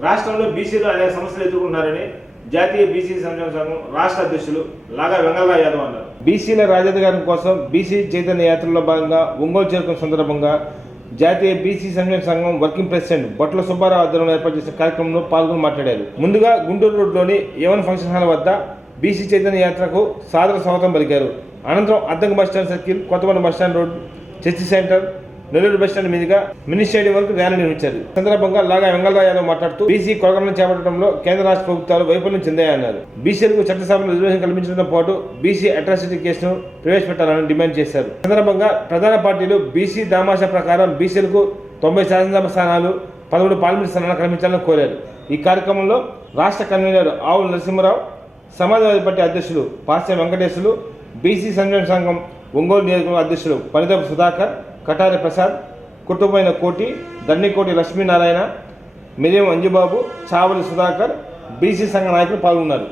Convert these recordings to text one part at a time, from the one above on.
రాష్ట్రంలో బీసీలు అనేక సమస్యలు ఎదుర్కొంటున్నారని జాతీయ బీసీ సంక్షేమ సంఘం రాష్ట్ర అధ్యక్షులు లాగా వెంగళరావు యాదవ్ అన్నారు. బీసీల రాజధాని కోసం బీసీ చైతన్య యాత్రలో భాగంగా ఒంగోలు చేరుకున్న సందర్భంగా జాతీయ బీసీ సంక్షేమ సంఘం వర్కింగ్ ప్రెసిడెంట్ బొట్ల సుబ్బారావు ఆధ్వర్యంలో ఏర్పాటు చేసిన కార్యక్రమంలో పాల్గొని మాట్లాడారు. ముందుగా గుంటూరు రోడ్లోని యవన్ ఫంక్షన్ హాల్ వద్ద బీసీ చైతన్య యాత్రకు సాదర స్వాగతం పలికారు. అనంతరం Addanki bus stand circle Kothapalli bus stand road church centre Nellore bus stand మీదుగా మినీ స్టేడియం వరకు ర్యాలీ నిర్వహించారు. సందర్భంగా లాగా వెంగళరావు యాదవ్ మాట్లాడుతూ బీసీ కొలగలను చేపట్టడంలో కేంద్ర రాష్ట్ర ప్రభుత్వాలు వైఫల్యం చెందాయన్నారు. బీసీలకు చట్టసభలో రిజర్వేషన్ కల్పించడంతో పాటు బీసీ అట్రాసిటీ కేసును ప్రవేశపెట్టాలని డిమాండ్ చేశారు. సందర్భంగా ప్రధాన పార్టీలు బీసీ దామాషా ప్రకారం బీసీలకు తొంభై శాసనసభ స్థానాలు పదమూడు పార్లమెంట్ స్థానాలు కల్పించాలని కోరారు. ఈ కార్యక్రమంలో రాష్ట్ర కన్వీనర్ ఆవుల నరసింహరావు సమాజవాదీ పార్టీ అధ్యక్షులు పాస్య వెంకటేశులు బీసీ సంక్షేమ సంఘం ఒంగోలు నియోజకవర్గ అధ్యక్షులు పరిదపు సుధాకర్ కటారి ప్రసాద్ కుటుంబమైన కోటి దండికోటి లక్ష్మీనారాయణ మిరియం అంజుబాబు చావలి సుధాకర్ బీసీ సంఘ నాయకులు పాల్గొన్నారు.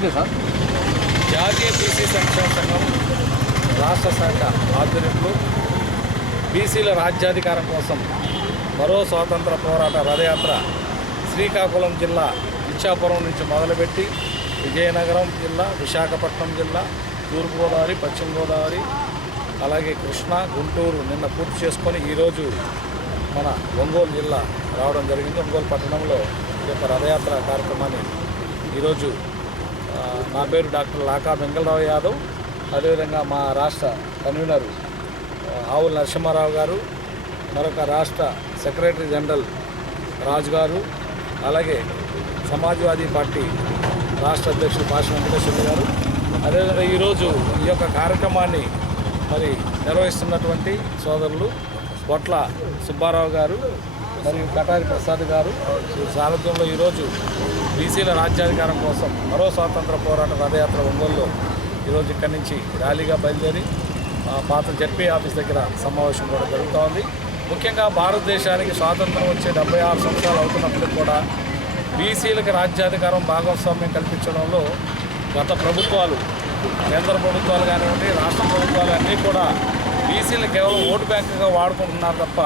జాతీయ బీసీ సంక్షేమ సంఘం రాష్ట్ర శాఖ ఆధ్వర్యంలో బీసీల రాజ్యాధికారం కోసం మరో స్వాతంత్ర పోరాట రథయాత్ర శ్రీకాకుళం జిల్లా ఇచ్చాపురం నుంచి మొదలుపెట్టి విజయనగరం జిల్లా విశాఖపట్నం జిల్లా తూర్పుగోదావరి పశ్చిమ గోదావరి అలాగే కృష్ణా గుంటూరు నిన్న పూర్తి చేసుకొని ఈరోజు మన ఒంగోలు జిల్లా రావడం జరిగింది. ఒంగోలు పట్టణంలో ఈ యొక్క రథయాత్ర కార్యక్రమాన్ని ఈరోజు నా పేరు డాక్టర్ లాకా వెంకటరావు యాదవ్. అదేవిధంగా మా రాష్ట్ర కన్వీనర్ ఆవుల నరసింహారావు గారు మరొక రాష్ట్ర సెక్రటరీ జనరల్ రాజు గారు అలాగే సమాజ్వాదీ పార్టీ రాష్ట్ర అధ్యక్షుడు పాష వెంకటేశ్వర గారు. అదేవిధంగా ఈరోజు ఈ యొక్క కార్యక్రమాన్ని మరి నిర్వహిస్తున్నటువంటి సోదరులు బొట్ల సుబ్బారావు గారు మరియు కటారి ప్రసాద్ గారు. సారథ్యంలో ఈరోజు బీసీల రాజ్యాధికారం కోసం మరో స్వాతంత్ర పోరాట రథయాత్ర ఒంగోలులో ఈరోజు ఇక్కడి నుంచి ర్యాలీగా బయలుదేరి ఆ, పాత జడ్పీ ఆఫీస్ దగ్గర సమావేశం కూడా జరుగుతూ ఉంది ముఖ్యంగా భారతదేశానికి స్వాతంత్రం వచ్చే డెబ్బై ఆరు సంవత్సరాలు అవుతున్నప్పుడు కూడా బీసీలకు రాజ్యాధికారం భాగస్వామ్యం కల్పించడంలో గత ప్రభుత్వాలు కేంద్ర ప్రభుత్వాలు కానివ్వండి రాష్ట్ర ప్రభుత్వాలు అన్నీ కూడా బీసీలు కేవలం ఓటు బ్యాంకుగా వాడుకుంటున్నారు తప్ప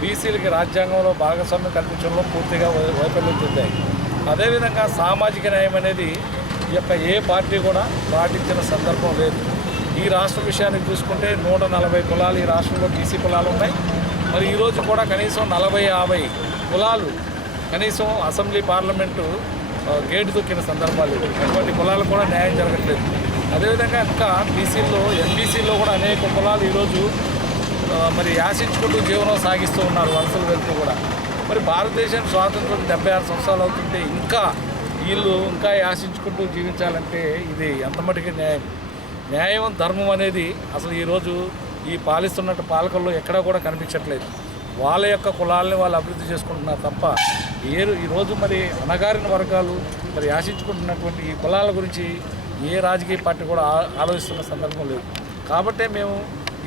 బీసీలకి రాజ్యాంగంలో భాగస్వామ్యం కల్పించడంలో పూర్తిగా వై- వైఫల్యం చెందాయి. అదేవిధంగా సామాజిక న్యాయం అనేది ఈ యొక్క ఏ పార్టీ కూడా పాటించిన సందర్భం లేదు. ఈ రాష్ట్ర విషయాన్ని చూసుకుంటే నూట నలభై కులాలు ఈ రాష్ట్రంలో బీసీ కులాలు ఉన్నాయి. మరి ఈరోజు కూడా కనీసం నలభై యాభై కులాలు కనీసం అసెంబ్లీ పార్లమెంటు గేటు దొక్కిన సందర్భాలు అటువంటి కులాలు కూడా న్యాయం జరగట్లేదు. అదేవిధంగా ఇంకా బీసీల్లో ఎంబీసీల్లో కూడా అనేక కులాలు ఈరోజు మరి యాసించుకుంటూ జీవనం సాగిస్తూ ఉన్నారు వలసలు వెళ్తూ కూడా. మరి భారతదేశం స్వాతంత్రం డెబ్బై ఆరు సంవత్సరాలు అవుతుంటే ఇంకా వీళ్ళు ఇంకా యాసించుకుంటూ జీవించాలంటే ఇది ఎంత మటుకు న్యాయం? న్యాయం ధర్మం అనేది అసలు ఈరోజు ఈ పాలిస్తున్నట్టు పాలకుల్లో ఎక్కడా కూడా కనిపించట్లేదు. వాళ్ళ యొక్క కులాలని వాళ్ళు అభివృద్ధి చేసుకుంటున్నారు తప్ప ఏ ఈరోజు మరి అణగారిన వర్గాలు మరి ఆశించుకుంటున్నటువంటి ఈ కులాల గురించి ఏ రాజకీయ పార్టీ కూడా ఆలోచిస్తున్న సందర్భం లేదు. కాబట్టే మేము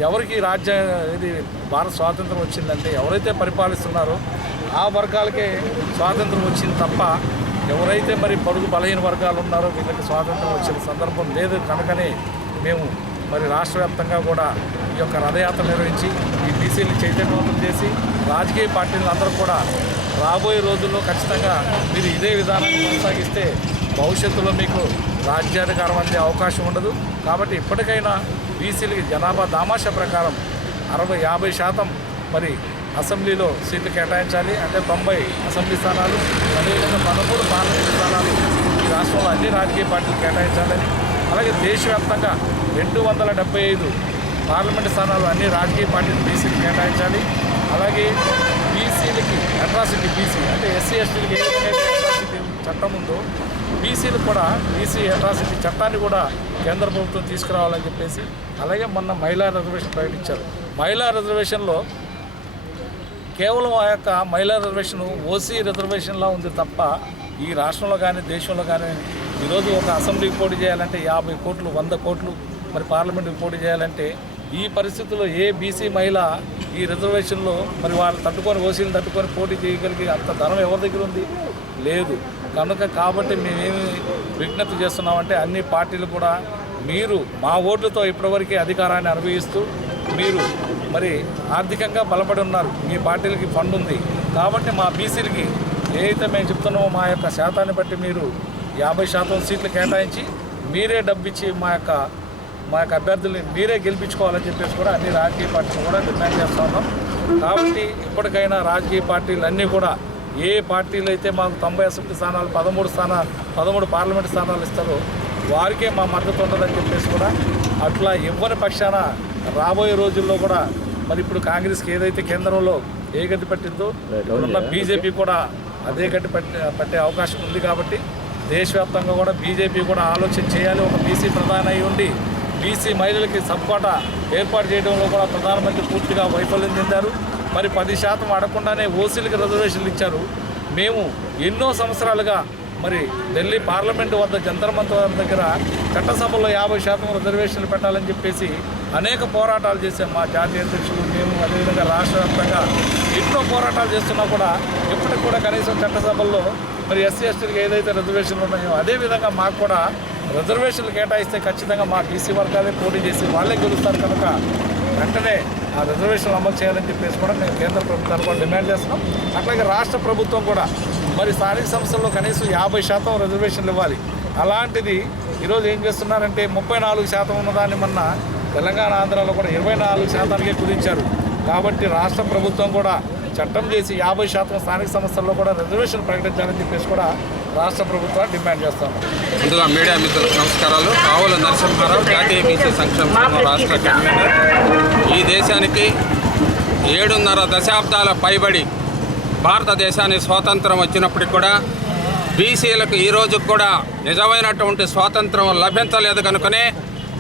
ఎవరికి రాజ్యాంగ ఇది భారత స్వాతంత్రం వచ్చిందంటే ఎవరైతే పరిపాలిస్తున్నారో ఆ వర్గాలకే స్వాతంత్రం వచ్చింది తప్ప ఎవరైతే మరి పరుగు బలహీన వర్గాలు ఉన్నారో వీళ్ళకి స్వాతంత్రం వచ్చిన సందర్భం లేదు కనుకనే మేము మరి రాష్ట్ర వ్యాప్తంగా కూడా ఈ యొక్క రథయాత్ర నిర్వహించి ఈ బీసీని చైతన్యవంతం చేసి రాజకీయ పార్టీలు అందరూ కూడా రాబోయే రోజుల్లో ఖచ్చితంగా మీరు ఇదే విధానాన్ని కొనసాగిస్తే భవిష్యత్తులో మీకు రాజ్యాధికారం అందే అవకాశం ఉండదు. కాబట్టి ఇప్పటికైనా బీసీలకి జనాభా దామాష ప్రకారం అరవై యాభై శాతం మరి అసెంబ్లీలో సీట్లు కేటాయించాలి. అంటే తొంభై అసెంబ్లీ స్థానాలు అదేవిధంగా పదమూడు పార్లమెంటు స్థానాలు ఈ రాష్ట్రంలో అన్ని రాజకీయ పార్టీలు కేటాయించాలని అలాగే దేశవ్యాప్తంగా రెండు వందల డెబ్బై ఐదు పార్లమెంటు స్థానాలు అన్ని రాజకీయ పార్టీలు బీసీలు కేటాయించాలి. అలాగే బీసీలకి అట్రాసిటీ బీసీ అంటే ఎస్సీ ఎస్టీలకి ఏ విధంగా అట్రాసిటీ చట్టం ఉందో బీసీలు కూడా బీసీ అట్రాసిటీ చట్టాన్ని కూడా కేంద్ర ప్రభుత్వం తీసుకురావాలని చెప్పేసి అలాగే మొన్న మహిళా రిజర్వేషన్ ప్రకటించారు. మహిళా రిజర్వేషన్లో కేవలం ఆ యొక్క మహిళా రిజర్వేషన్ ఓసీ రిజర్వేషన్లా ఉంది తప్ప ఈ రాష్ట్రంలో కానీ దేశంలో కానీ ఈరోజు ఒక అసెంబ్లీకి పోటీ చేయాలంటే యాభై కోట్లు వంద కోట్లు మరి పార్లమెంట్కి పోటీ చేయాలంటే ఈ పరిస్థితుల్లో ఏ బీసీ మహిళ ఈ రిజర్వేషన్లో మరి వాళ్ళు తట్టుకొని ఓసీలు తట్టుకొని పోటీ చేయగలిగే అంత ధనం ఎవరి దగ్గర ఉంది? లేదు. కనుక కాబట్టి మేమేమి విజ్ఞప్తి చేస్తున్నామంటే అన్ని పార్టీలు కూడా మీరు మా ఓట్లతో ఇప్పటివరకు అధికారాన్ని అనుభవిస్తూ మీరు మరి ఆర్థికంగా బలపడి ఉన్నారు. మీ పార్టీలకి ఫండ్ ఉంది. కాబట్టి మా బీసీలకి ఏదైతే మేము చెప్తున్నామో మా యొక్క శాతాన్ని బట్టి మీరు యాభై శాతం సీట్లు కేటాయించి మీరే డబ్బిచ్చి మా యొక్క మా యొక్క అభ్యర్థుల్ని మీరే గెలిపించుకోవాలని చెప్పేసి కూడా అన్ని రాజకీయ పార్టీలు కూడా డిమాండ్ చేస్తూ ఉన్నాం. కాబట్టి ఇప్పటికైనా రాజకీయ పార్టీలు అన్నీ కూడా ఏ పార్టీలు అయితే మాకు తొంభై అసెంబ్లీ స్థానాలు పదమూడు స్థానాలు పదమూడు పార్లమెంట్ స్థానాలు ఇస్తారో వారికే మా మద్దతు ఉండదని చెప్పేసి కూడా అట్లా ఇవ్వని పక్షాన రాబోయే రోజుల్లో కూడా మరి ఇప్పుడు కాంగ్రెస్కి ఏదైతే కేంద్రంలో ఏ గతి పట్టిందో ఇప్పుడున్న బీజేపీ కూడా అదే గట్టి పట్టి పట్టే అవకాశం ఉంది కాబట్టి దేశవ్యాప్తంగా కూడా బీజేపీ కూడా ఆలోచన చేయాలి. ఒక బీసీ ప్రధాని అయి ఉండి బీసీ మహిళలకి సబ్కోట ఏర్పాటు చేయడంలో కూడా ప్రధానమంత్రి పూర్తిగా వైఫల్యం చెందారు. మరి పది శాతం అడగకుండానే ఓసీలకు రిజర్వేషన్లు ఇచ్చారు. మేము ఎన్నో సంవత్సరాలుగా మరి ఢిల్లీ పార్లమెంటు వద్ద జంతర్ మంతర్ దగ్గర చట్టసభలో యాభై శాతం రిజర్వేషన్లు పెట్టాలని చెప్పేసి అనేక పోరాటాలు చేశాం మా జాతీయ అధ్యక్షులు మేము అదేవిధంగా రాష్ట్ర వ్యాప్తంగా ఎన్నో పోరాటాలు చేస్తున్నా కూడా ఇప్పటికి కూడా కనీసం చట్టసభల్లో మరి ఎస్సీ ఎస్టీలకు ఏదైతే రిజర్వేషన్లు ఉన్నాయో అదేవిధంగా మాకు కూడా రిజర్వేషన్లు కేటాయిస్తే ఖచ్చితంగా మా బీసీ వర్గాలే పోటీ చేసి వాళ్ళే గెలుస్తారు కనుక వెంటనే ఆ రిజర్వేషన్లు అమలు చేయాలని చెప్పేసి కూడా మేము కేంద్ర ప్రభుత్వాన్ని కూడా డిమాండ్ చేస్తున్నాం. అట్లాగే రాష్ట్ర ప్రభుత్వం కూడా మరి స్థానిక సంస్థల్లో కనీసం యాభై శాతం రిజర్వేషన్లు ఇవ్వాలి. అలాంటిది ఈరోజు ఏం చేస్తున్నారంటే ముప్పై నాలుగు శాతం ఉన్నదాన్ని మొన్న తెలంగాణ ఆంధ్రాలో కూడా ఇరవై నాలుగు శాతానికే కుదించారు. కాబట్టి రాష్ట్ర ప్రభుత్వం కూడా చట్టం చేసి యాభై శాతం స్థానిక సంస్థల్లో కూడా రిజర్వేషన్ ప్రకటించాలని చెప్పేసి కూడా రాష్ట్ర ప్రభుత్వాన్ని డిమాండ్ చేస్తాము ముందుగా మీడియా మిత్రులకు నమస్కారాలు. కావుల నరసింహారావు జాతీయ బీసీ సంక్షేమ రాష్ట్ర కన్వీనర్ ఈ దేశానికి ఏడున్నర దశాబ్దాల పైబడి భారతదేశానికి స్వాతంత్రం వచ్చినప్పటికి కూడా బీసీలకు ఈ రోజు కూడా నిజమైనటువంటి స్వాతంత్రం లభించలేదు కనుకనే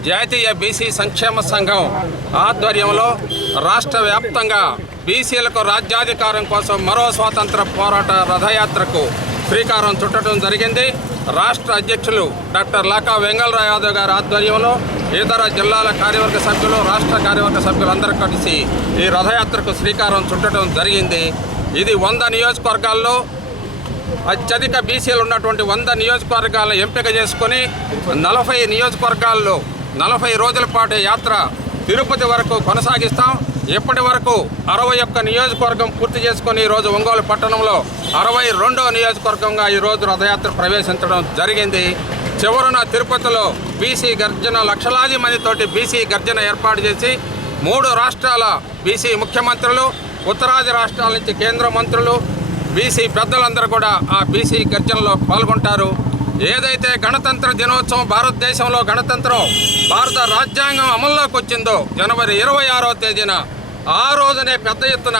జాతీయ బీసీ సంక్షేమ సంఘం ఆధ్వర్యంలో రాష్ట్ర వ్యాప్తంగా బీసీలకు రాజ్యాధికారం కోసం మరో స్వాతంత్ర పోరాట రథయాత్రకు శ్రీకారం చుట్టడం జరిగింది. రాష్ట్ర అధ్యక్షులు డాక్టర్ లాకా వెంగళరావు యాదవ్ గారి ఆధ్వర్యంలో ఇతర జిల్లాల కార్యవర్గ సభ్యులు రాష్ట్ర కార్యవర్గ సభ్యులందరూ కలిసి ఈ రథయాత్రకు శ్రీకారం చుట్టడం జరిగింది. ఇది వంద నియోజకవర్గాల్లో అత్యధిక బీసీలు ఉన్నటువంటి వంద నియోజకవర్గాలను ఎంపిక చేసుకొని నలభై నియోజకవర్గాల్లో నలభై రోజుల పాటు యాత్ర తిరుపతి వరకు కొనసాగిస్తాం. ఇప్పటి వరకు అరవై ఒక్క నియోజకవర్గం పూర్తి చేసుకొని ఈరోజు ఒంగోలు పట్టణంలో అరవై రెండో నియోజకవర్గంగా ఈరోజు రథయాత్ర ప్రవేశించడం జరిగింది. చివరన తిరుపతిలో బీసీ గర్జన లక్షలాది మందితోటి బీసీ గర్జన ఏర్పాటు చేసి మూడు రాష్ట్రాల బీసీ ముఖ్యమంత్రులు ఉత్తరాది రాష్ట్రాల నుంచి కేంద్ర మంత్రులు బీసీ పెద్దలందరూ కూడా ఆ బీసీ గర్జనలో పాల్గొంటారు. ఏదైతే గణతంత్ర దినోత్సవం భారతదేశంలో గణతంత్రం భారత రాజ్యాంగం అమల్లోకి వచ్చిందో జనవరి ఇరవై ఆరో తేదీన ఆ రోజునే పెద్ద ఎత్తున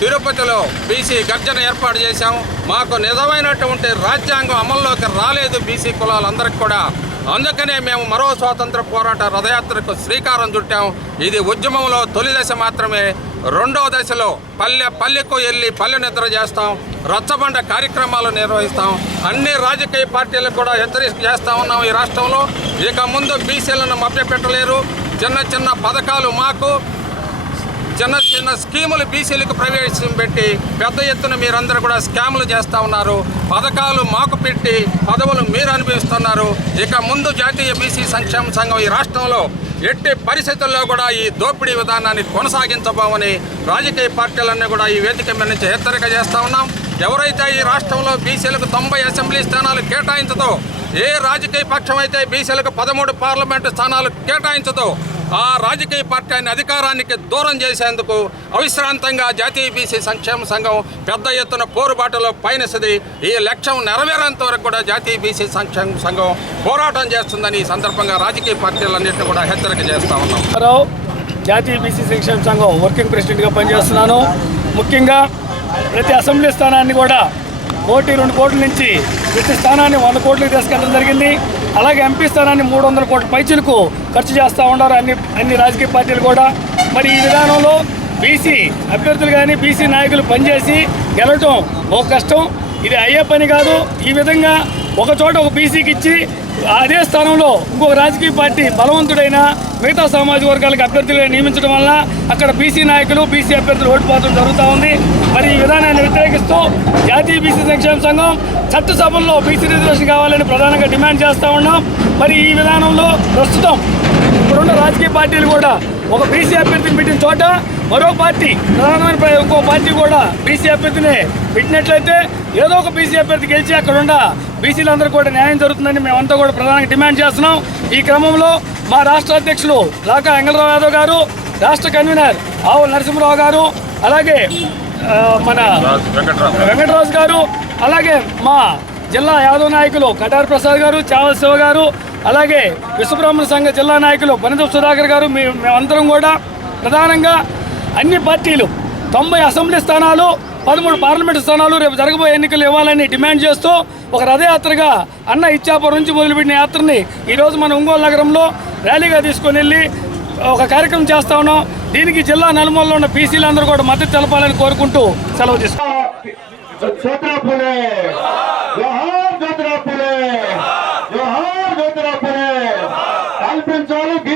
తిరుపతిలో బీసీ గర్జన ఏర్పాటు చేశాం మాకు నిజమైనటువంటి రాజ్యాంగం అమల్లోకి రాలేదు బీసీ కులాలందరికీ కూడా. అందుకనే మేము మరో స్వాతంత్ర పోరాట రథయాత్రకు శ్రీకారం చుట్టాం. ఇది ఉద్యమంలో తొలి దశ మాత్రమే. రెండో దశలో పల్లె పల్లెకు వెళ్ళి పల్లె నిద్ర చేస్తాం. రచ్చబండ కార్యక్రమాలు నిర్వహిస్తాం. అన్ని రాజకీయ పార్టీలకు కూడా హెచ్చరిక చేస్తా ఉన్నాం ఈ రాష్ట్రంలో. ఇక ముందు బీసీలను మభ్యపెట్టలేరు. చిన్న చిన్న పథకాలు మాకు. చిన్న చిన్న స్కీములు బీసీలకు ప్రవేశం పెట్టి పెద్ద ఎత్తున మీరందరూ కూడా స్కాములు చేస్తూ ఉన్నారు. పథకాలు మాకు పెట్టి పదవులు మీరు అనుభవిస్తున్నారు. ఇక ముందు జాతీయ బీసీ సంక్షేమ సంఘం ఈ రాష్ట్రంలో ఎట్టి పరిస్థితుల్లో కూడా ఈ దోపిడీ విధానాన్ని కొనసాగించబోమని రాజకీయ పార్టీలన్నీ కూడా ఈ వేదిక మీద నుంచి హెచ్చరిక చేస్తూ ఉన్నాం. ఎవరైతే ఈ రాష్ట్రంలో బీసీలకు తొంభై అసెంబ్లీ స్థానాలు కేటాయించదో ఏ రాజకీయ పక్షం అయితే బీసీలకు పదమూడు పార్లమెంటు స్థానాలు కేటాయించదో ఆ రాజకీయ పార్టీని అధికారానికి దూరం చేసేందుకు అవిశ్రాంతంగా జాతీయ బీసీ సంక్షేమ సంఘం పెద్ద ఎత్తున పోరుబాటలో పయనిస్తుంది. ఈ లక్ష్యం నెరవేరేంత వరకు కూడా జాతీయ బీసీ సంక్షేమ సంఘం పోరాటం చేస్తుందని ఈ సందర్భంగా రాజకీయ పార్టీలన్నింటినీ కూడా హెచ్చరిక చేస్తా ఉన్నాం. జాతీయ బీసీ సంక్షేమ సంఘం వర్కింగ్ ప్రెసిడెంట్గా పనిచేస్తున్నాను. ముఖ్యంగా ప్రతి అసెంబ్లీ స్థానాన్ని కూడా కోటి రెండు కోట్ల నుంచి ప్రతి స్థానాన్ని వంద కోట్లకు తీసుకెళ్ళడం జరిగింది. అలాగే ఎంపీ స్థానాన్ని మూడు వందల కోట్ల పైచులకు ఖర్చు చేస్తూ ఉన్నారు అన్ని అన్ని రాజకీయ పార్టీలు కూడా. మరి ఈ విధానంలో బీసీ అభ్యర్థులు కానీ బీసీ నాయకులు పనిచేసి గెలవటం ఒక కష్టం. ఇది అయ్యే పని కాదు. ఈ విధంగా ఒక చోట ఒక బీసీకి ఇచ్చి అదే స్థానంలో ఇంకొక రాజకీయ పార్టీ బలవంతుడైన మిగతా సామాజిక వర్గాలకు అభ్యర్థులుగా నియమించడం వల్ల అక్కడ బీసీ నాయకులు బీసీ అభ్యర్థులు ఓటుపోవడం జరుగుతూ ఉంది. మరి ఈ విధానాన్ని వ్యతిరేకిస్తూ జాతీయ బీసీ సంక్షేమ సంఘం చట్టసభల్లో బీసీ రిజర్వేషన్ కావాలని ప్రధానంగా డిమాండ్ చేస్తూ ఉన్నాం. మరి ఈ విధానంలో ప్రస్తుతం ఇప్పుడున్న రాజకీయ పార్టీలు కూడా ఒక బీసీ అభ్యర్థిని పెట్టిన చోట మరో పార్టీ ప్రధానమైన ఇంకో పార్టీ కూడా బీసీ అభ్యర్థిని పెట్టినట్లయితే ఏదో ఒక బీసీ అభ్యర్థి గెలిచి అక్కడ ఉన్న బీసీలందరూ కూడా న్యాయం జరుగుతుందని మేమంతా కూడా ప్రధానంగా డిమాండ్ చేస్తున్నాం. ఈ క్రమంలో మా రాష్ట్ర అధ్యక్షులు లాకా వెంగళరావు యాదవ్ గారు రాష్ట్ర కన్వీనర్ ఆవు నరసింహరావు గారు అలాగే మన వెంకటరాజు గారు అలాగే మా జిల్లా యాదవ్ నాయకులు కటార్ ప్రసాద్ గారు చావల్ శివ గారు అలాగే విశ్వబ్రాహ్మణ సంఘ జిల్లా నాయకులు బనిత సుధాకర్ గారు మేమందరం కూడా ప్రధానంగా అన్ని పార్టీలు తొంభై అసెంబ్లీ స్థానాలు పదమూడు పార్లమెంటు స్థానాలు రేపు జరగబోయే ఎన్నికలు ఇవ్వాలని డిమాండ్ చేస్తూ ఒక రథయాత్రగా అన్న ఇచ్చాపురం నుంచి మొదలుపెట్టిన యాత్రని ఈరోజు మన ఒంగోలు నగరంలో ర్యాలీగా తీసుకొని వెళ్ళి ఒక కార్యక్రమం చేస్తా ఉన్నాం దీనికి జిల్లా నలుమూలలో ఉన్న బీసీలు అందరూ కూడా మద్దతు తెలపాలని కోరుకుంటూ సెలవు తీసుకున్నాం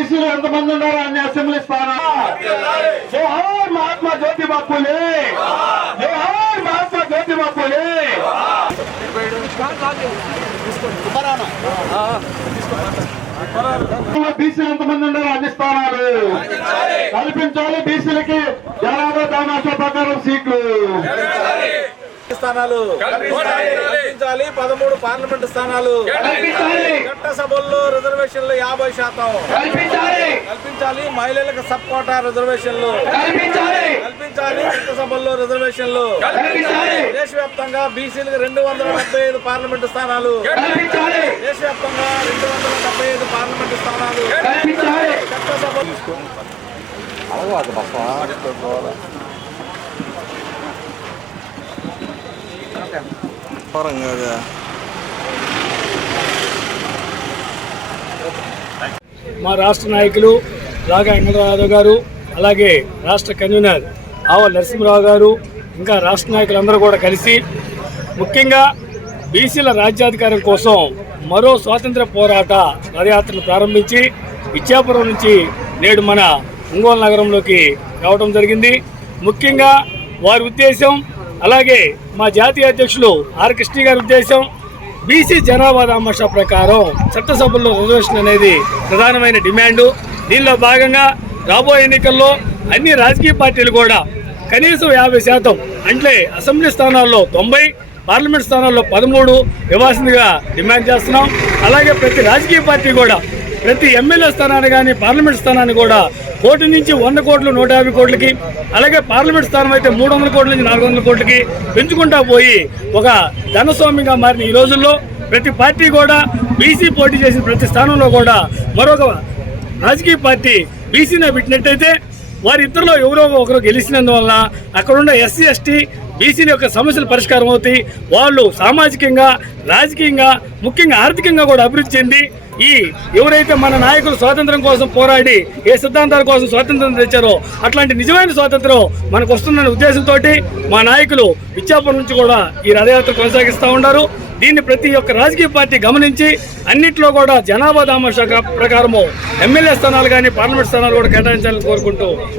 బీసీలు ఎంతమంది ఉన్నారు అన్ని అసెంబ్లీ స్థానాలు. జోహార్ మహాత్మా జ్యోతి బాపులే జోహార్ మహాత్మా జ్యోతి బాపులే బీసీలు ఎంతమంది ఉన్నారు అన్ని స్థానాలు. కల్పించాలి బీసీలకి. జనాభా దానాశ ప్రకారం సీట్లు. స్థానాలు కల్పించాలి. పదమూడు పార్లమెంట్ స్థానాలు. కల్పించాలి చట్టసభల్లో రిజర్వేషన్లు యాభై శాతం. కల్పించాలి. మహిళలకు సబ్ కోటా రిజర్వేషన్లు. కల్పించాలి. కల్పించాలి. చట్టసభల్లో రిజర్వేషన్లు. కల్పించాలి. దేశవ్యాప్తంగా బీసీలకు రెండు వందల డెబ్బై ఐదు పార్లమెంటు స్థానాలు. కల్పించాలి. దేశవ్యాప్తంగా రెండు వందల డెబ్బై ఐదు పార్లమెంటు స్థానాలు. కల్పించాలి చట్టసభ మా రాష్ట్ర నాయకులు లాగా వెంకటరావు గారు అలాగే రాష్ట్ర కన్వీనర్ ఆవ నరసింహరావు గారు ఇంకా రాష్ట్ర నాయకులందరూ కూడా కలిసి ముఖ్యంగా బీసీల రాజ్యాధికారం కోసం మరో స్వాతంత్ర పోరాట రథయాత్రను ప్రారంభించి ఇచ్చాపురం నుంచి నేడు మన ఒంగోలు నగరంలోకి రావడం జరిగింది. ముఖ్యంగా వారి ఉద్దేశం అలాగే మా జాతీయ అధ్యక్షులు ఆర్ కృష్ణ గారి ఉద్దేశం బీసీ జనాభా దామాషా ప్రకారం చట్టసభల్లో రిజర్వేషన్ అనేది ప్రధానమైన డిమాండు. దీనిలో భాగంగా రాబోయే ఎన్నికల్లో అన్ని రాజకీయ పార్టీలు కూడా కనీసం యాభై శాతం అంటే అసెంబ్లీ స్థానాల్లో తొంభై పార్లమెంట్ స్థానాల్లో పదమూడు ఇవ్వాల్సిందిగా డిమాండ్ చేస్తున్నాం. అలాగే ప్రతి రాజకీయ పార్టీ కూడా ప్రతి ఎమ్మెల్యే స్థానాన్ని కానీ పార్లమెంట్ స్థానాన్ని కూడా కోటి నుంచి వంద కోట్లు నూట యాభై కోట్లకి అలాగే పార్లమెంట్ స్థానం అయితే మూడు వందల కోట్ల నుంచి నాలుగు వందల కోట్లకి పెంచుకుంటా పోయి ఒక ధనస్వామిగా మారిన ఈ రోజుల్లో ప్రతి పార్టీ కూడా బీసీ పోటీ చేసిన ప్రతి స్థానంలో కూడా మరొక రాజకీయ పార్టీ బీసీనే పెట్టినట్టయితే వారిద్దరిలో ఎవరో ఒకరు గెలిచినందువల్ల అక్కడున్న ఎస్సీ ఎస్టీ బీసీల యొక్క సమస్యలు పరిష్కారం అవుతాయి. వాళ్ళు సామాజికంగా రాజకీయంగా ముఖ్యంగా ఆర్థికంగా కూడా అభివృద్ధి చెంది ఈ ఎవరైతే మన నాయకులు స్వాతంత్రం కోసం పోరాడి ఏ సిద్ధాంతాల కోసం స్వాతంత్రం తెచ్చారో అట్లాంటి నిజమైన స్వాతంత్రం మనకు వస్తుందనే ఉద్దేశంతో మా నాయకులు విద్యాపురం నుంచి కూడా ఈ రథయాత్ర కొనసాగిస్తూ ఉన్నారు. దీన్ని ప్రతి ఒక్క రాజకీయ పార్టీ గమనించి అన్నిట్లో కూడా జనాభా దామాషా ప్రకారము ఎమ్మెల్యే స్థానాలు కానీ పార్లమెంట్ స్థానాలు కూడా కేటాయించాలని కోరుకుంటూ